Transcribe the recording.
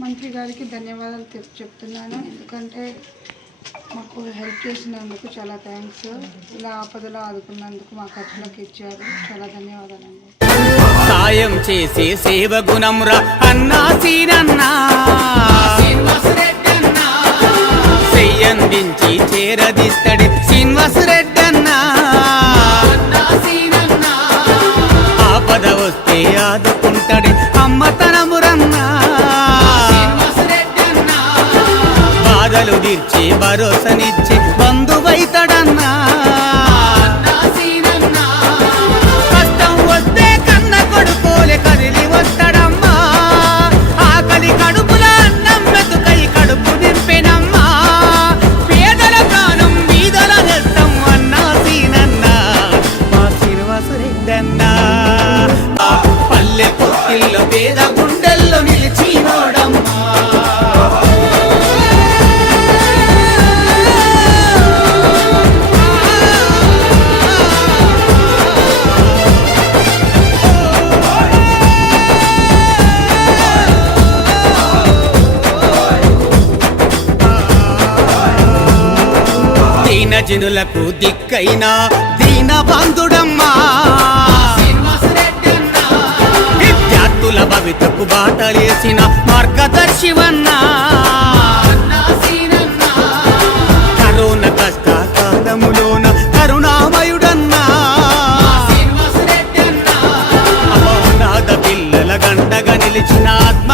మంత్రి గారికి ధన్యవాదాలు తె- చెప్తున్నాను. ఎందుకంటే మాకు హెల్ప్ చేసినందుకు చాలా థ్యాంక్స్. ఇలా ఆపదలో ఆదుకున్నందుకు మా ఖర్చులకు ఇచ్చారు. చాలా ధన్యవాదాలండి. సాయం చేసే సేవ గుణంరా అన్నా సీనన్నా. చెయ్యందించి చేరదిస్తడి శ్రీనివాస్ రెడ్డన్నా ఆపద వస్తే ఆదుకుంటాడు బాధలు తీర్చి భరోసనిచ్చి బంధువైతడన్నా దీన జనులకు దిక్కైన దీన బంధుడమ్మా విద్యార్థుల భవితకు బాటలేసిన మార్గదర్శివన్నా. కరోనా కష్ట కాలములోన కరుణామయుడన్నా. అమోనాథ పిల్లల నిలిచిన ఆత్మ